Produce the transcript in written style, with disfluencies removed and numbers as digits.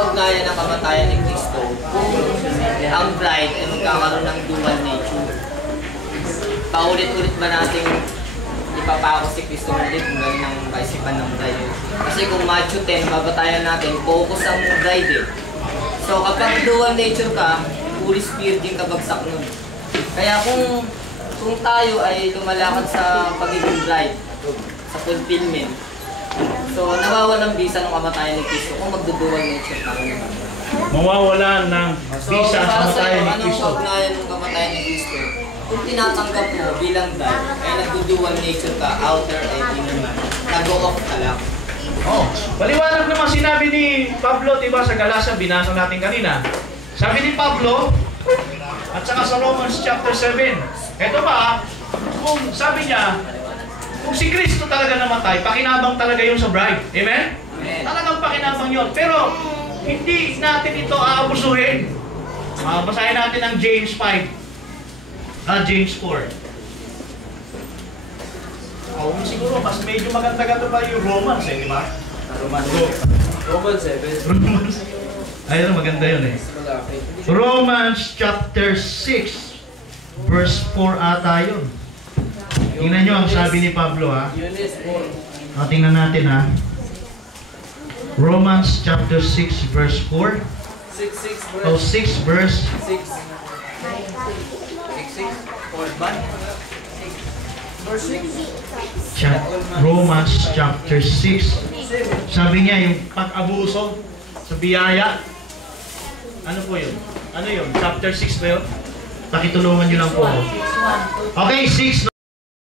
kaugnayan ng kamatayan ni Kristo kung ang bride ay magkakaroon ng dual nature? Paulit-ulit ba natin ipapako si Kristo ulit kung gano'n ang kaisipan ng bride? Kasi kung Matthew 10, babatayan natin, focus ang bride eh. So kapag dual nature ka, Holy Spirit yung kabagsak nun. Kaya kung tayo ay lumalakad sa pagiging bride, sa fulfillment, so nawawalan bisa ng kamatayan ni Kristo kung magdudual nature tayo. Mawawalan ng bisa sa kamatayan ni Kristo. Anong kaugnayan ng kamatayan ni Kristo? Kung tinatanggap mo bilang bride, ay nagdudual nature ka, outer ay inner, nag-go off ka lang. Oh, paliwanag naman sinabi ni Pablo, diba, sa Galasa, binasa natin kanina. Sabi ni Pablo, at saka sa Romans chapter 7, eto pa, kung sabi niya, kung si Kristo talaga namatay, pakinabang talaga yun sa bride. Amen? Amen. Talagang pakinabang yun. Pero, hindi natin ito aabusuhin. Basahin natin ang James 5. James 4. Siguro, mas medyo maganda-ganda pa yung Romans di ba? Romans 7. Romans. Ayun, maganda yun eh. Romans chapter 6, verse 4 ata yun. Tingnan nyo ang sabi ni Pablo ha. Tingnan natin ha. Romans chapter 6, verse 4. 6 verse 6. Romans chapter 6. Sabi niya yung pag-abuso sa biyaya. Ano po yun? Ano yun? Chapter 6 ba yun? Pakitulungan nyo lang po. Okay, 6.